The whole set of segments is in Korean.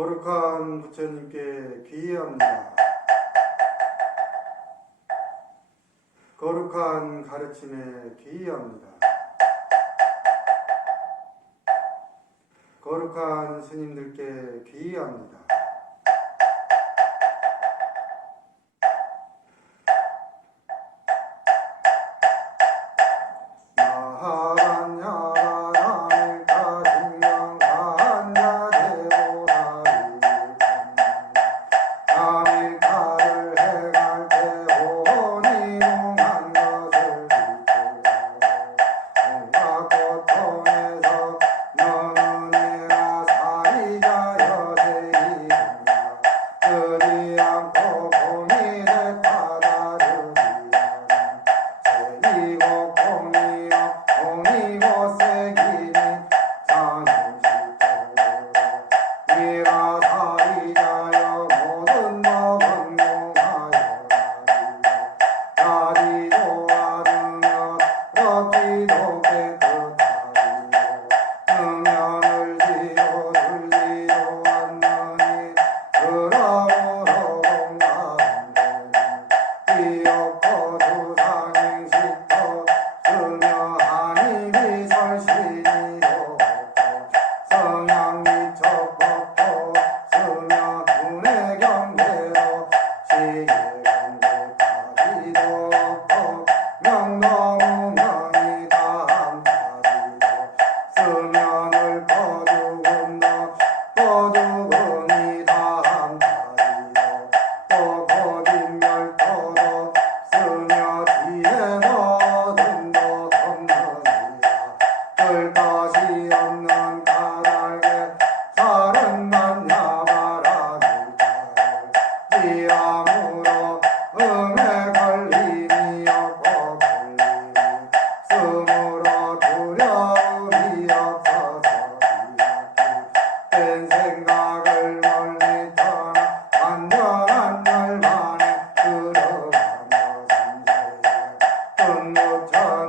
거룩한 부처님께 귀의합니다. 거룩한 가르침에 귀의합니다. 거룩한 스님들께 귀의합니다. 이함으로 음에 없고 걸림이 스므로 두려움이 없어서 된 생각을 멀리 떠나 완전한 열반에 들어가며 삼세에 은무천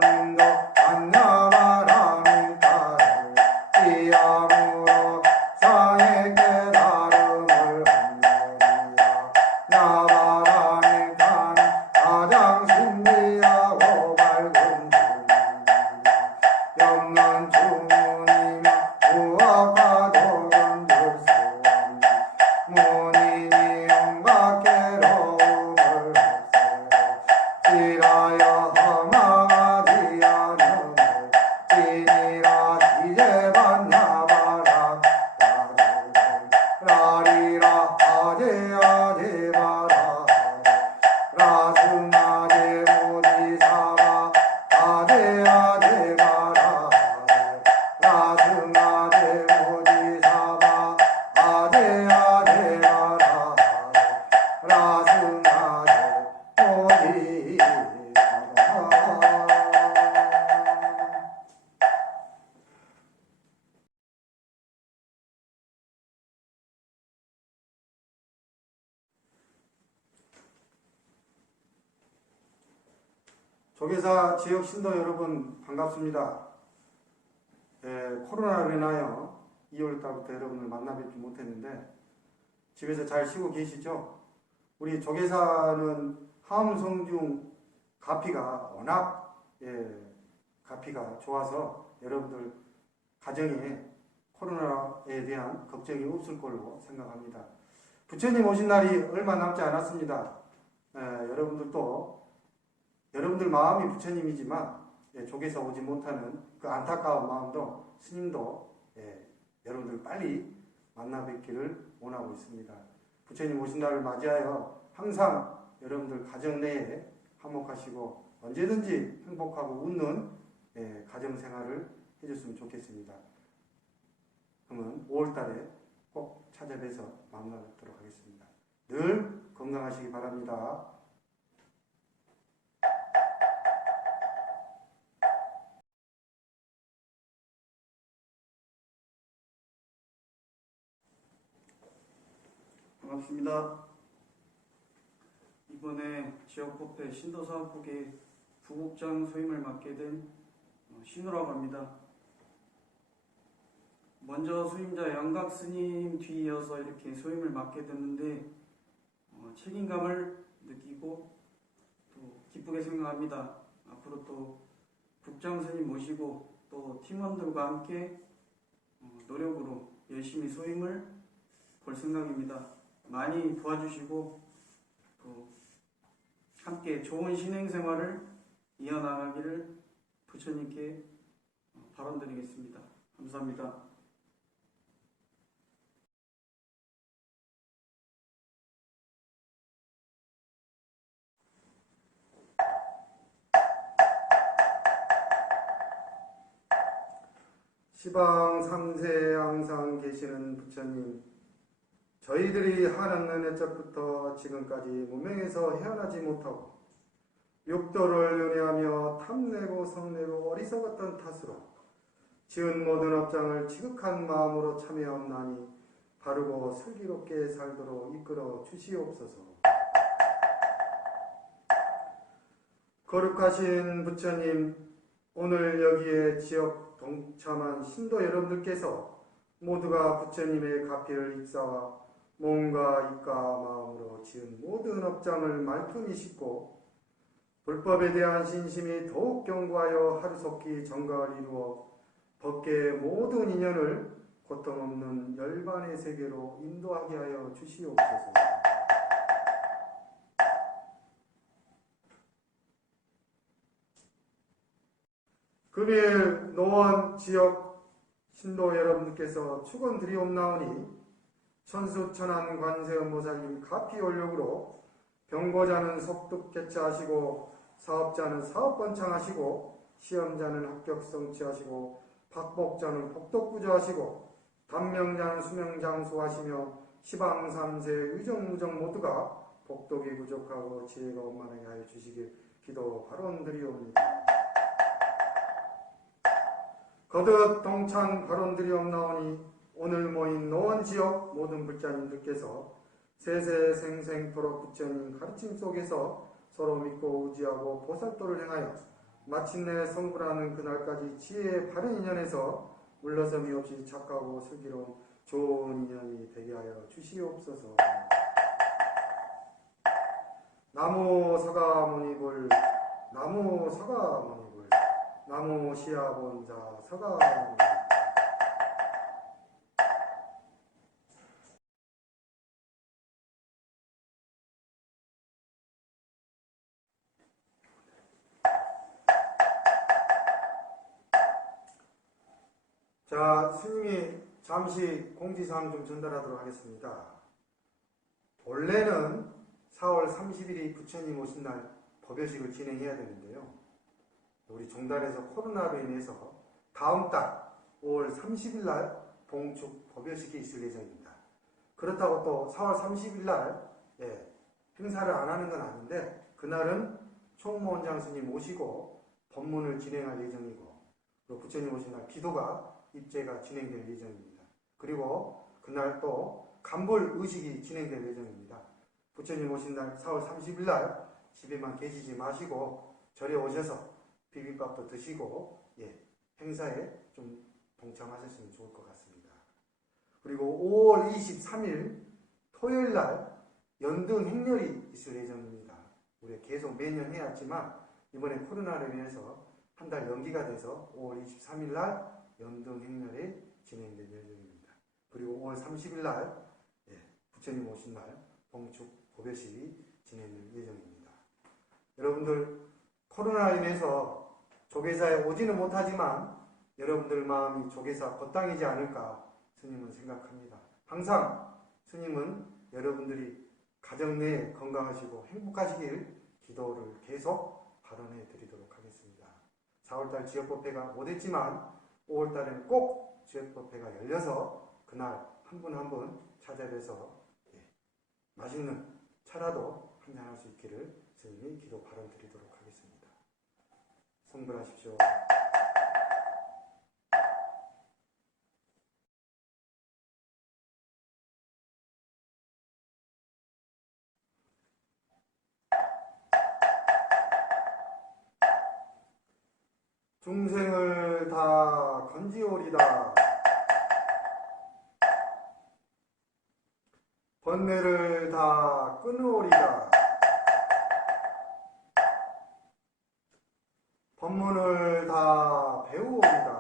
조계사 지역 신도 여러분 반갑습니다. 예, 코로나로 인하여 2월 달부터 여러분을 만나 뵙지 못했는데 집에서 잘 쉬고 계시죠? 우리 조계사는 하암성중 가피가 워낙 예, 가피가 좋아서 여러분들 가정에 코로나에 대한 걱정이 없을 걸로 생각합니다. 부처님 오신 날이 얼마 남지 않았습니다. 예, 여러분들도 여러분들 마음이 부처님이지만 예, 조개사 오지 못하는 그 안타까운 마음도 스님도 예, 여러분들 빨리 만나 뵙기를 원하고 있습니다. 부처님 오신 날을 맞이하여 항상 여러분들 가정 내에 화목하시고 언제든지 행복하고 웃는 예, 가정 생활을 해줬으면 좋겠습니다. 그러면 5월 달에 꼭 찾아뵈서 만나 뵙도록 하겠습니다. 늘 건강하시기 바랍니다. 반갑습니다. 이번에 지역법회 신도사업국의 부국장 소임을 맡게 된 어, 신우라고 합니다. 먼저 수임자 양각 스님 뒤이어서 이렇게 소임을 맡게 됐는데 어, 책임감을 느끼고 또 기쁘게 생각합니다. 앞으로 또 국장 스님 모시고 또 팀원들과 함께 어, 노력으로 열심히 소임을 볼 생각입니다. 많이 도와주시고 또 함께 좋은 신행 생활을 이어나가기를 부처님께 어, 발언드리겠습니다. 감사합니다. 시방 삼세 항상 계시는 부처님, 저희들이 하는 옛적부터 지금까지 무명에서 헤어나지 못하고 육도를 윤회하며 탐내고 성내고 어리석었던 탓으로 지은 모든 업장을 지극한 마음으로 참여하나니 바르고 슬기롭게 살도록 이끌어 주시옵소서. 거룩하신 부처님, 오늘 여기에 지역 동참한 신도 여러분들께서 모두가 부처님의 가피를 입사와 몸과 입과 마음으로 지은 모든 업장을 말끔히 씻고 불법에 대한 신심이 더욱 견고하여 하루속히 정각을 이루어 법계의 모든 인연을 고통 없는 열반의 세계로 인도하게 하여 주시옵소서. 금일 노원 지역 신도 여러분들께서 축원 드리옵나오니 천수천안 관세음보살님 가피 올력으로 병고자는 속독 개최하시고 사업자는 사업 번창하시고 시험자는 합격 성취하시고 박복자는 복덕 구조하시고 단명자는 수명 장수하시며 시방 삼세 의정무정 모두가 복덕이 부족하고 지혜가 원만하게 하여 주시길 기도 발언드리옵니다. 거듭 동창 발언드리옵나오니 오늘 모인 노원 지역 모든 불자님들께서 세세생생토록 부처님 가르침 속에서 서로 믿고 의지하고 보살도를 행하여 마침내 성불하는 그날까지 지혜의 바른 인연에서 물러섬이 없이 착하고 슬기로운 좋은 인연이 되게 하여 주시옵소서. 나무 서가모니불 나무 서가모니불 나무 시아본자 서가모니 자, 스님이 잠시 공지사항 좀 전달하도록 하겠습니다. 원래는 4월 30일이 부처님 오신 날 법요식을 진행해야 되는데요. 우리 종단에서 코로나로 인해서 다음 달 5월 30일 날 봉축 법요식이 있을 예정입니다. 그렇다고 또 4월 30일 날 예, 행사를 안 하는 건 아닌데 그날은 총무원장 스님 모시고 법문을 진행할 예정이고 그리고 부처님 오신 날 기도가 입제가 진행될 예정입니다. 그리고 그날 또 간불 의식이 진행될 예정입니다. 부처님 오신 날 4월 30일 날 집에만 계시지 마시고 절에 오셔서 비빔밥도 드시고 예, 행사에 좀 동참하셨으면 좋을 것 같습니다. 그리고 5월 23일 토요일 날 연등 행렬이 있을 예정입니다. 우리 계속 매년 해왔지만 이번에 코로나로 인해서 한 달 연기가 돼서 5월 23일 날 연등 행렬이 진행될 예정입니다. 그리고 5월 30일 날 예, 부처님 오신 날 봉축 고배식이 진행될 예정입니다. 여러분들 코로나로 인해서 조계사에 오지는 못하지만 여러분들 마음이 조계사 걷당이지 않을까 스님은 생각합니다. 항상 스님은 여러분들이 가정 내에 건강하시고 행복하시길 기도를 계속 발언해 드리도록 하겠습니다. 4월달 지역법회가 못했지만 5월달에는 꼭 지역법회가 열려서 그날 한 분 한 분 찾아뵈서 예, 맛있는 차라도 한잔할 수 있기를 스님이 기도 발언 드리도록 하겠습니다. 성불하십시오. 중생을 다 번지오리다. 번뇌를 다 끊으오리다. 법문을 다 배우오리다.